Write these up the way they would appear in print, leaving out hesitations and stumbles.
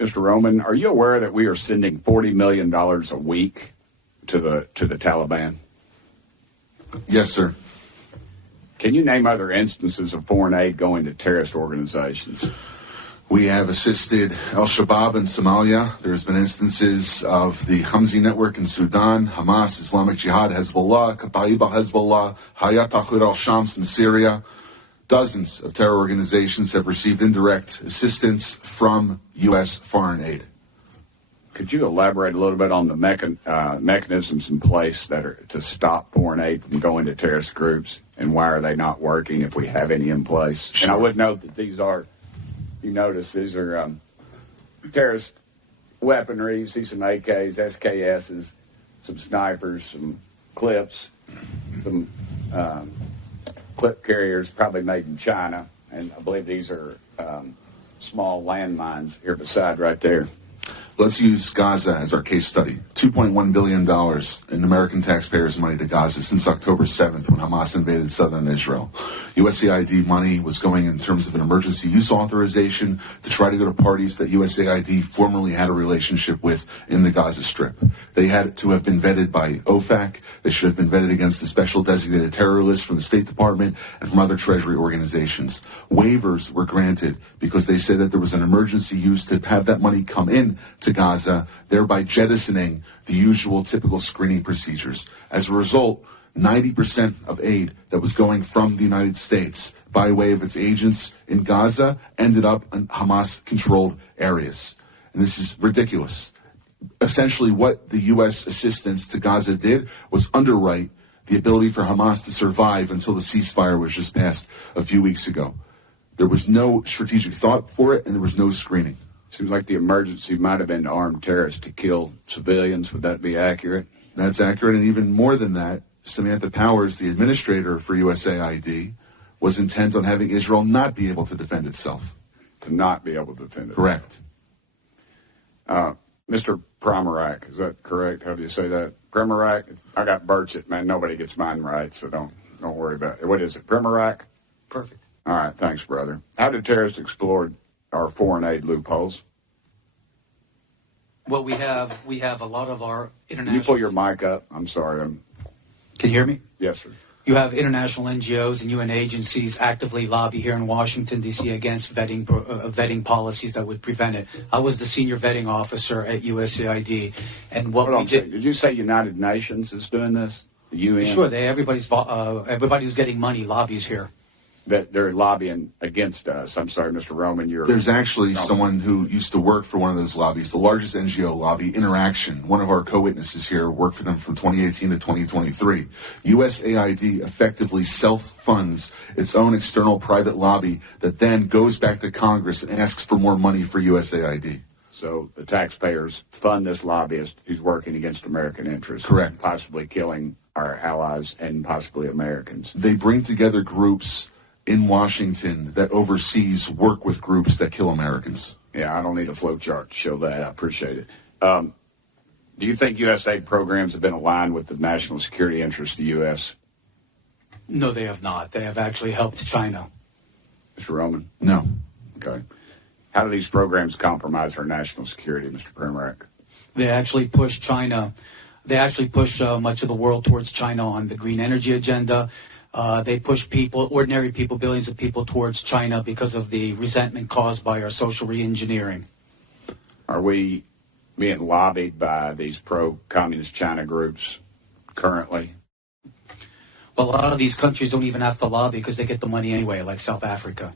Mr. Roman, are you aware that we are sending $40 million a week to the Taliban? Yes, sir. Can you name other instances of foreign aid going to terrorist organizations? We have assisted al-Shabaab in Somalia. There's been instances of the Hamzi network in Sudan, Hamas, Islamic Jihad, Hezbollah, Kata'iba Hezbollah, Hayat Tahrir al-Shams in Syria. Dozens of terror organizations have received indirect assistance from U.S. foreign aid. Could you elaborate a little bit on the mechanisms in place that are to stop foreign aid from going to terrorist groups, and why are they not working if we have any in place? Sure. And I would note that these are, you notice, these are terrorist weaponry. You see some AKs, SKSs, some snipers, some clips, some clip carriers, probably made in China. And I believe these are small landmines here beside right there. Let's use Gaza as our case study. $2.1 billion in American taxpayers' money to Gaza since October 7th when Hamas invaded southern Israel. USAID money was going in terms of an emergency use authorization to try to go to parties that USAID formerly had a relationship with in the Gaza Strip. They had to have been vetted by OFAC. They should have been vetted against the special designated terror list from the State Department and from other Treasury organizations. Waivers were granted because they said that there was an emergency use to have that money come in to Gaza, thereby jettisoning the usual typical screening procedures. As a result, 90% of aid that was going from the United States by way of its agents in Gaza ended up in Hamas-controlled areas. And this is ridiculous. Essentially, what the U.S. assistance to Gaza did was underwrite the ability for Hamas to survive until the ceasefire was just passed a few weeks ago. There was no strategic thought for it, and there was no screening. Seems like the emergency might have been armed terrorists to kill civilians. Would that be accurate? That's accurate, and even more than that, Samantha Powers, the administrator for USAID, was intent on having Israel not be able to defend itself. To not be able to defend it. Correct. Mr. Primorak, is that correct? How do you say that? Primorak? I got Burchett, man. Nobody gets mine right, so don't worry about it. What is it, Primorak? Perfect. All right, thanks, brother. How did terrorists exploit our foreign aid loopholes? Well, we have a lot of our international... Can you pull your mic up? I'm sorry. Can you hear me? Yes, sir. You have international NGOs and UN agencies actively lobby here in Washington, D.C. against vetting policies that would prevent it. I was the senior vetting officer at USAID, and what we did... Did you say United Nations is doing this? The UN? Sure, everybody who's getting money lobbies here. That they're lobbying against us. I'm sorry, Mr. Roman. There's actually someone who used to work for one of those lobbies, the largest NGO lobby, Interaction. One of our co-witnesses here worked for them from 2018 to 2023. USAID effectively self-funds its own external private lobby that then goes back to Congress and asks for more money for USAID. So the taxpayers fund this lobbyist who's working against American interests. Correct. Possibly killing our allies and possibly Americans. They bring together groups in Washington that overseas work with groups that kill Americans. Yeah, I don't need a flow chart to show that. I appreciate it. Do you think USAID programs have been aligned with the national security interests of the U.S.? No, they have not. They have actually helped China. Mr. Roman? No. Okay. How do these programs compromise our national security, Mr. Primorak? They actually push China. They actually push much of the world towards China on the green energy agenda. They push people, ordinary people, billions of people towards China because of the resentment caused by our social re-engineering. Are we being lobbied by these pro-communist China groups currently? Well, a lot of these countries don't even have to lobby because they get the money anyway, like South Africa.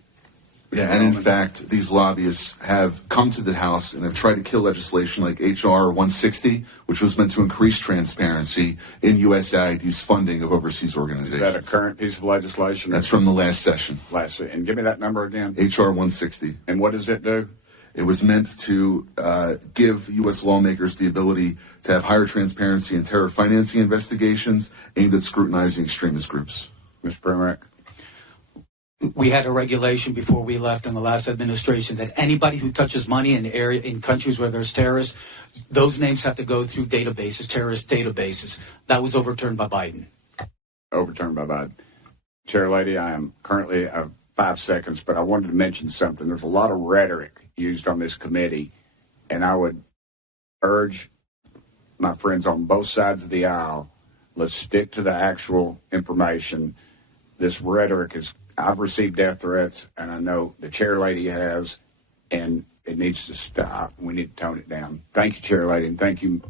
Yeah, and in fact, these lobbyists have come to the House and have tried to kill legislation like H.R. 160, which was meant to increase transparency in USAID's funding of overseas organizations. Is that a current piece of legislation? That's from the last session. And give me that number again. H.R. 160. And what does it do? It was meant to give U.S. lawmakers the ability to have higher transparency in terror financing investigations aimed at scrutinizing extremist groups. Mr. Primorak? We had a regulation before we left in the last administration that anybody who touches money in countries where there's terrorists, those names have to go through databases, terrorist databases. That was overturned by Biden. Overturned by Biden. Chair Lady, I am currently 5 seconds, but I wanted to mention something. There's a lot of rhetoric used on this committee And I would urge my friends on both sides of the aisle, let's stick to the actual information. This rhetoric is, I've received death threats, and I know the chair lady has, and it needs to stop. We need to tone it down. Thank you, chair lady, and thank you,